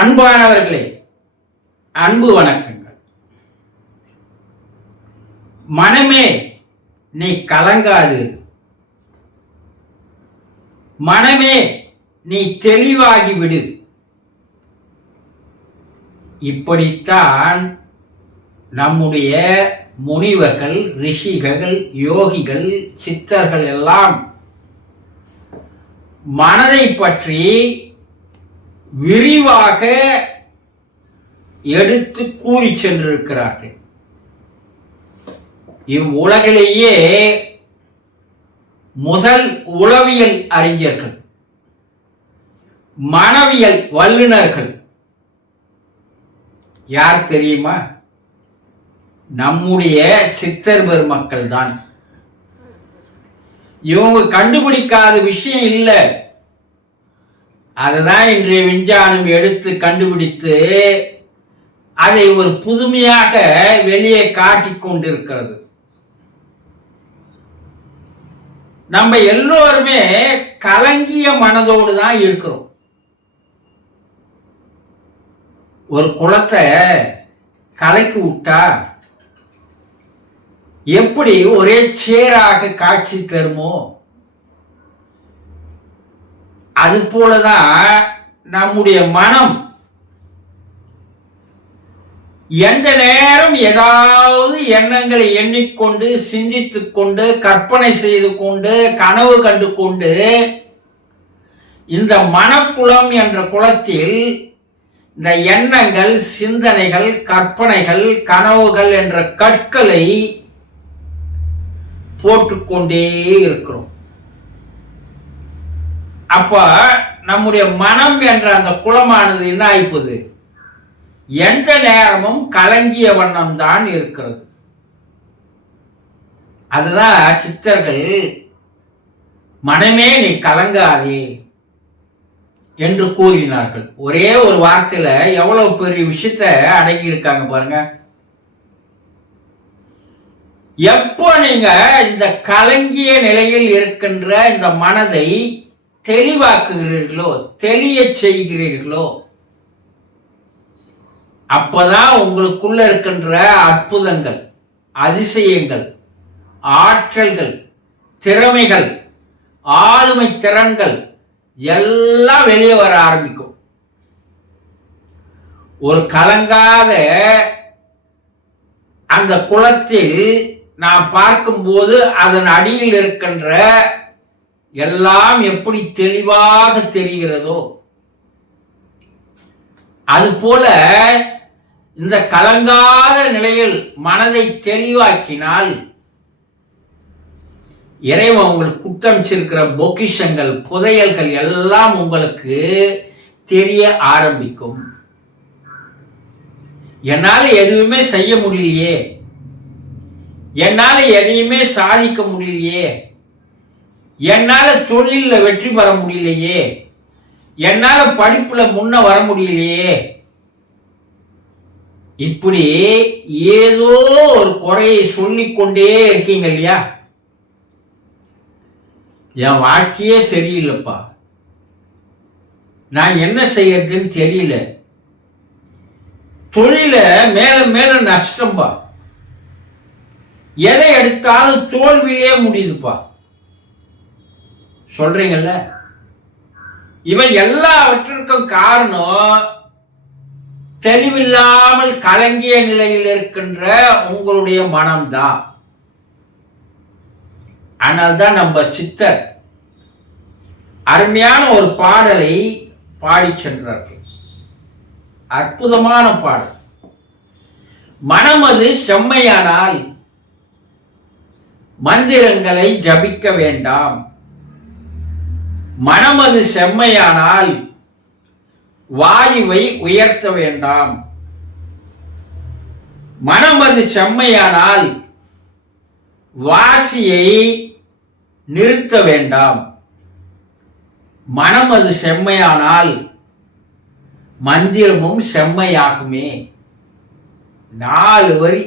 அன்பானவர்களே, அன்பு வணக்கங்கள். மனமே நீ கலங்காது, மனமே நீ தெளிவாகிவிடு. இப்படித்தான் நம்முடைய முனிவர்கள், ரிஷிகள், யோகிகள், சித்தர்கள் எல்லாம் மனதை பற்றி விரிவாக எடுத்து கூறி சென்றிருக்கிறார்கள். இவ்வுலகிலேயே முதல் உளவியல் அறிஞர்கள், மனவியல் வல்லுநர்கள் யார் தெரியுமா? நம்முடைய சித்தர் பெருமக்கள் தான். இவங்க கண்டுபிடிக்காத விஷயம் இல்லை. அதுதான் இன்றைய விஞ்ஞானம் எடுத்து கண்டுபிடித்து அதை ஒரு புதுமையாக வெளியே காட்டிக் கொண்டிருக்கிறது. நம்ம எல்லோருமே கலங்கிய மனதோடு தான் இருக்கிறோம். ஒரு குளத்தை கலக்கி விட்டா எப்படி ஒரே சேராக காட்சி தருமோ, அது போலதான் நம்முடைய மனம் எந்த நேரம் ஏதாவது எண்ணங்களை எண்ணிக்கொண்டு, சிந்தித்துக் கொண்டு, கற்பனை செய்து கொண்டு, கனவு கண்டு கொண்டு, இந்த மனக்குளம் என்ற குளத்தில் இந்த எண்ணங்கள், சிந்தனைகள், கற்பனைகள், கனவுகள் என்ற கற்களை போட்டுக்கொண்டே இருக்கிறோம். அப்ப நம்முடைய மனம் என்ற அந்த குளமானது என்ன ஆயிப்பது? எந்த நேரமும் கலங்கிய வண்ணம் தான் இருக்கிறது. அதுதான் சித்தர்கள் மனமே நீ கலங்காதே என்று கூறினார்கள். ஒரே ஒரு வார்த்தையில எவ்வளவு பெரிய விஷயத்தை அடங்கி இருக்காங்க பாருங்க. எப்போ நீங்க இந்த கலங்கிய நிலையில் இருக்கின்ற இந்த மனதை தெளிவாக்குகிறீர்களோ, தெளிய செய்கிறீர்களோ, அப்பதான் உங்களுக்குள்ள இருக்கின்ற அற்புதங்கள், அதிசயங்கள், ஆற்றல்கள், திறமைகள், ஆளுமை திறன்கள் எல்லாம் வெளியே வர ஆரம்பிக்கும். ஒரு கலங்காத அந்த குளத்தில் நாம் பார்க்கும்போது அதன் அடியில் இருக்கின்ற எல்லாம் எப்படி தெளிவாக தெரிகிறதோ, அதுபோல இந்த கலங்காத நிலையில் மனதை தெளிவாக்கினால் இறைவன் உங்களுக்கு குத்தமிச்சிருக்கிற பொக்கிஷங்கள், புதையல்கள் எல்லாம் உங்களுக்கு தெரிய ஆரம்பிக்கும். என்னால எதுவுமே செய்ய முடியலையே, என்னால எதையுமே சாதிக்க முடியலையே, என்னால தொழில வெற்றி பெற முடியலையே, என்னால படிப்புல முன்ன வர முடியலையே, இப்படி ஏதோ ஒரு குறையை சொல்லிக்கொண்டே இருக்கீங்க இல்லையா? என் வாழ்க்கையே சரியில்லைப்பா, நான் என்ன செய்யறதுன்னு தெரியல, தொழில மேல மேல நஷ்டம்பா, எதை எடுத்தாலும் தோல்வியே முடியுதுப்பா சொல்றீங்கல்ல? இவன் எல்லாவற்றிற்கும் காரணம் தெளிவில்லாமல் கலங்கிய நிலையில் இருக்கின்ற உங்களுடைய மனம்தான். ஆனால்தான் நம்ம சித்தர் அருமையான ஒரு பாடலை பாடி சென்றார்கள். அற்புதமான பாடல். மனமது செம்மையானால் மந்திரங்களை ஜபிக்க வேண்டாம், மனமது செம்மையானால் வாயுவை உயர்த்த வேண்டாம், மனமது செம்மையானால் வாசியை நிறுத்த வேண்டாம், மனமது செம்மையானால் மந்திரமும் செம்மையாகுமே. 4 வரி.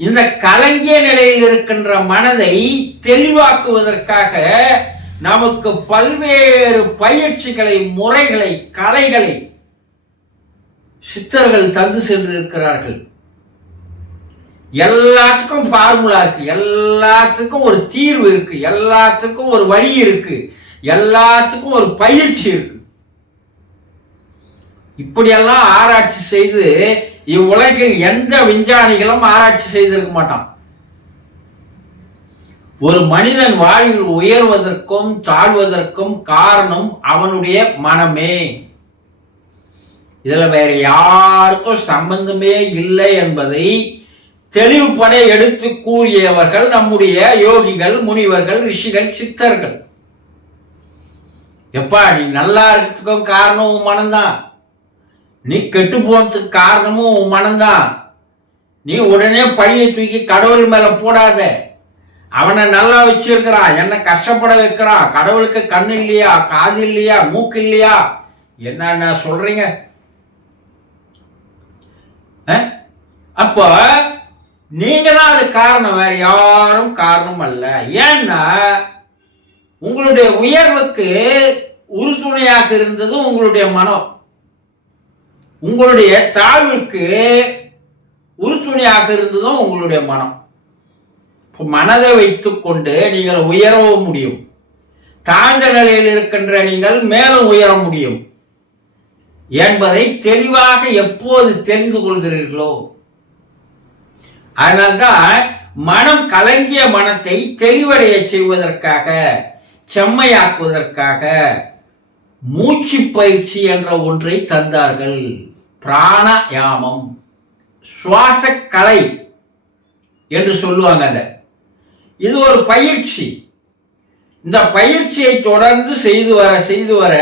இந்த கலங்கிய நிலையில் இருக்கின்ற மனதை தெளிவாக்குவதற்காக நமக்கு பல்வேறு பயிற்சிகளை, முறைகளை, கலைகளை சித்தர்கள் தந்து சென்றிருக்கிறார்கள். எல்லாத்துக்கும் ஃபார்முலா இருக்கு, எல்லாத்துக்கும் ஒரு தீர்வு இருக்கு, எல்லாத்துக்கும் ஒரு வழி இருக்கு, எல்லாத்துக்கும் ஒரு பயிற்சி இருக்கு. இப்படியெல்லாம் ஆராய்ச்சி செய்து இவ்வுலகில் எந்த விஞ்ஞானிகளும் ஆராய்ச்சி செய்திருக்க மாட்டான். ஒரு மனிதன் வாழ்வில் உயர்வதற்கும் தாழ்வதற்கும் காரணம் அவனுடைய மனமே. இதுல வேற யாருக்கும் சம்பந்தமே இல்லை என்பதை தெளிவுபட எடுத்து கூறியவர்கள் நம்முடைய யோகிகள், முனிவர்கள், ரிஷிகள், சித்தர்கள். எப்பா, நீ நல்லா இருக்கிறதுக்கும் காரணம் உன் மனம்தான், நீ கெட்டு போனதுக்கு காரணமும் உன் மனம்தான். நீ உடனே பழியை தூக்கி கடவுள் மேல போடாத. அவனை நல்லா வச்சிருக்கிறான், என்ன கஷ்டப்பட வைக்கிறான். கடவுளுக்கு கண்ணு இல்லையா, காது இல்லையா, மூக்கு இல்லையா, என்ன சொல்றீங்க? அப்போ நீங்க தான் அது காரணம், வேற யாரும் காரணம் அல்ல. ஏன்னா உங்களுடைய உயர்வுக்கு உறுதுணையாக இருந்தது உங்களுடைய மனம், உங்களுடைய தாழ்வுக்கு உறுதுணையாக இருந்ததும் உங்களுடைய மனம். இப்போ மனதை வைத்துக் கொண்டு நீங்கள் உயரவும் முடியும், தாழ்ந்த நிலையில் இருக்கின்ற நீங்கள் மேலும் உயர முடியும் என்பதை தெளிவாக எப்போது தெரிந்து கொள்கிறீர்களோ, அதனால்தான் மனம் கலங்கிய மனத்தை தெளிவடைய செய்வதற்காக, செம்மையாக்குவதற்காக மூச்சு பயிற்சி என்ற ஒன்றை தந்தார்கள். பிராணயாமம், சுவாச கலை என்று சொல்லுவாங்க. இது ஒரு பயிற்சி. இந்த பயிற்சியை தொடர்ந்து செய்து வர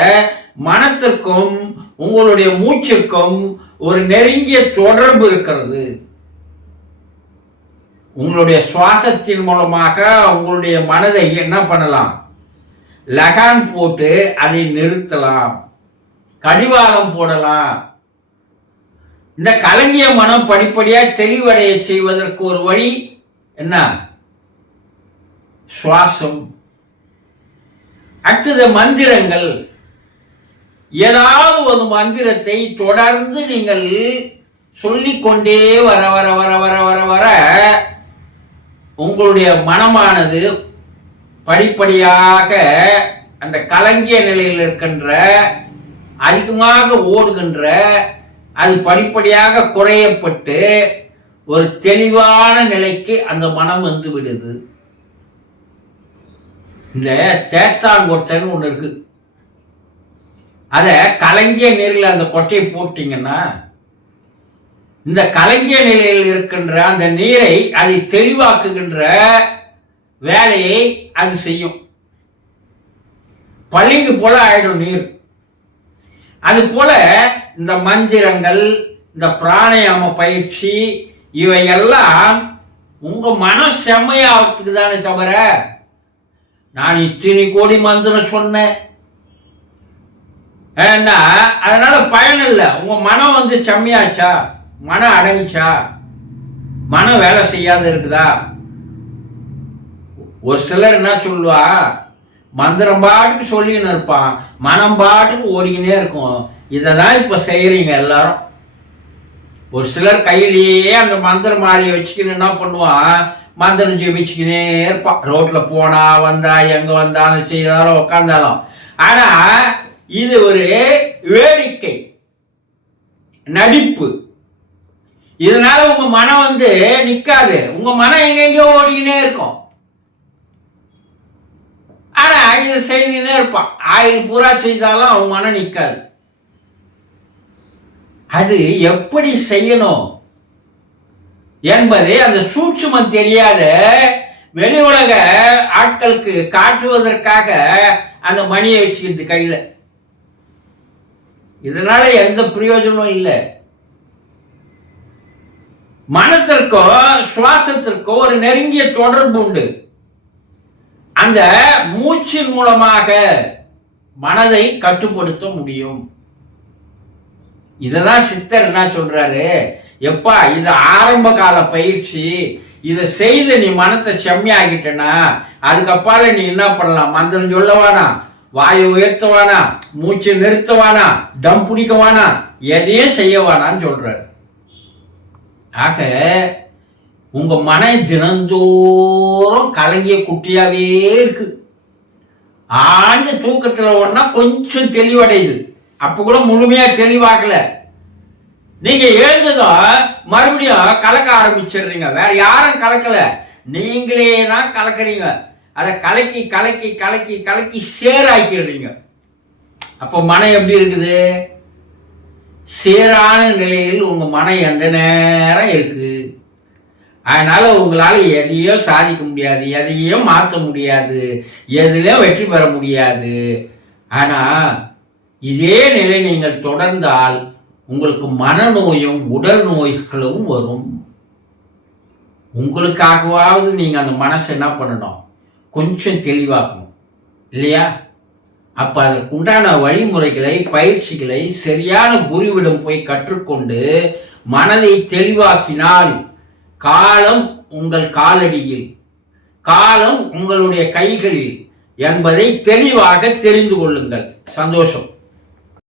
மனத்திற்கும் உங்களுடைய மூச்சிற்கும் ஒரு நெருங்கிய தொடர்பு இருக்கிறது. உங்களுடைய சுவாசத்தின் மூலமாக உங்களுடைய மனதை என்ன பண்ணலாம்? லகான் போட்டு அதை நிறுத்தலாம், கடிவாளம் போடலாம். இந்த கலங்கிய மனம் படிப்படியாக தெளிவடைய செய்வதற்கு ஒரு வழி என்ன? சுவாசம். அடுத்தது மந்திரங்கள். ஏதாவது ஒரு மந்திரத்தை தொடர்ந்து நீங்கள் சொல்லிக்கொண்டே வர வர வர வர வர வர உங்களுடைய மனமானது படிப்படியாக அந்த கலங்கிய நிலையில் இருக்கின்ற, அதிகமாக ஓடுகின்ற, அது படிப்படியாக குறையப்பட்டு ஒரு தெளிவான நிலைக்கு அந்த மனம் வந்து விடுது. இந்த தேத்தாங்கொட்டைன்னு ஒன்று இருக்கு. அதை கலங்கிய நீரில் அந்த கொட்டையை போட்டீங்கன்னா இந்த கலங்கிய நிலையில் இருக்கின்ற அந்த நீரை அதை தெளிவாக்குகின்ற வேலையை அது செய்யும். பளிங்கு போல ஆயிடும் நீர். அது போல இந்த மந்திரங்கள், இந்த பிராணாயாம பயிற்சி, இவையெல்லாம் உங்க மனம் செம்மையாகிறதுக்கு தானே தவிர நான் இத்தனை கோடி மந்திரம் சொன்னேன் அதனால பயன் இல்லை. உங்க மனம் வந்து செம்மையாச்சா, மனம் அடங்கிச்சா, மனம் வேலை செய்யாத இருக்குதா? ஒரு சிலர் என்ன சொல்லுவா, மந்திரம் பாட்டுக்கு சொல்லின்னு இருப்பான், மனம் பாட்டுக்கு ஓடிக்கினே இருக்கும். இதை தான் இப்போ செய்கிறீங்க எல்லாரும். ஒரு சிலர் கையிலேயே அந்த மந்திர மாலையை வச்சுக்கின்னு என்ன பண்ணுவான், மந்திரம் ஜெபிச்சுக்கினே இருப்பான். ரோட்டில் போனா வந்தா, எங்கே வந்தாலும் செய்தாலும் உக்காந்தாலும். ஆனால் இது ஒரு வேடிக்கை, நடிப்பு. இதனால உங்க மனம் வந்து நிக்காது. உங்க மனம் எங்கெங்கயோ ஓடிக்கினே இருக்கும். ஆனா இதை செய்துக்கினே இருப்பான். ஆயில் பூரா செய்தாலும் அவன் மனம் நிக்காது. அது எப்படி செய்யணும் என்பதை அந்த சூட்சுமம் தெரியாத வெளி உலக ஆட்களுக்கு காட்டுவதற்காக அந்த மணியை வச்சுக்கிறது கையில. இதனால எந்த பிரயோஜனமும் இல்லை. மனத்திற்கும் சுவாசத்திற்கும் ஒரு நெருங்கிய தொடர்பு உண்டு. அந்த மூச்சின் மூலமாக மனதை கட்டுப்படுத்த முடியும். இததான் சித்தர் என்ன சொல்றாரு, எப்பா இது ஆரம்ப கால பயிற்சி, இதை செய்து நீ மனத்தை செம்மையாகிட்டனா அதுக்கப்பால நீ என்ன பண்ணலாம், மந்திரம் சொல்லவானா, வாயை உயர்த்தவானா, மூச்சை நிறுத்தவானா, தம் பிடிக்கவானா, எதையும் செய்யவானான்னு சொல்றாரு. ஆக உங்க மன தினந்தோறும் கலங்கிய குட்டியாவே இருக்கு. ஆழ்ந்த தூக்கத்துல ஒன்னா கொஞ்சம் தெளிவடையுது, அப்ப கூட முழுமையா தெளிவாக்கல. நீங்க எழுந்ததும் மறுபடியும் கலக்க ஆரம்பிச்சிடுறீங்க. வேற யாரும் கலக்கல, நீங்களே தான் கலக்குறீங்க. அதை கலக்கி கலக்கி கலக்கி கலக்கி சேராக்கிடுறீங்க. அப்போ மனம் எப்படி இருக்குது? சேரான நிலையில் உங்க மனம் எந்த நேரம் இருக்கு. அதனால உங்களால எதையும் சாதிக்க முடியாது, எதையும் மாற்ற முடியாது, எதுலையும் வெற்றி பெற முடியாது. ஆனா இதே நிலை நீங்கள் தொடர்ந்தால் உங்களுக்கு மனநோயும் உடல் நோய்களும் வரும். உங்களுக்காகவாவது நீங்க அந்த மனசை என்ன பண்ணணும், கொஞ்சம் தெளிவாக்கணும் இல்லையா? அப்ப அதற்கு உண்டான வழிமுறைகளை, பயிற்சிகளை சரியான குருவிடம் போய் கற்றுக்கொண்டு மனதை தெளிவாக்கினால் காலம் உங்கள் காலடியில், காலம் உங்களுடைய கைகளில் என்பதை தெளிவாக தெரிந்து கொள்ளுங்கள். சந்தோஷம்.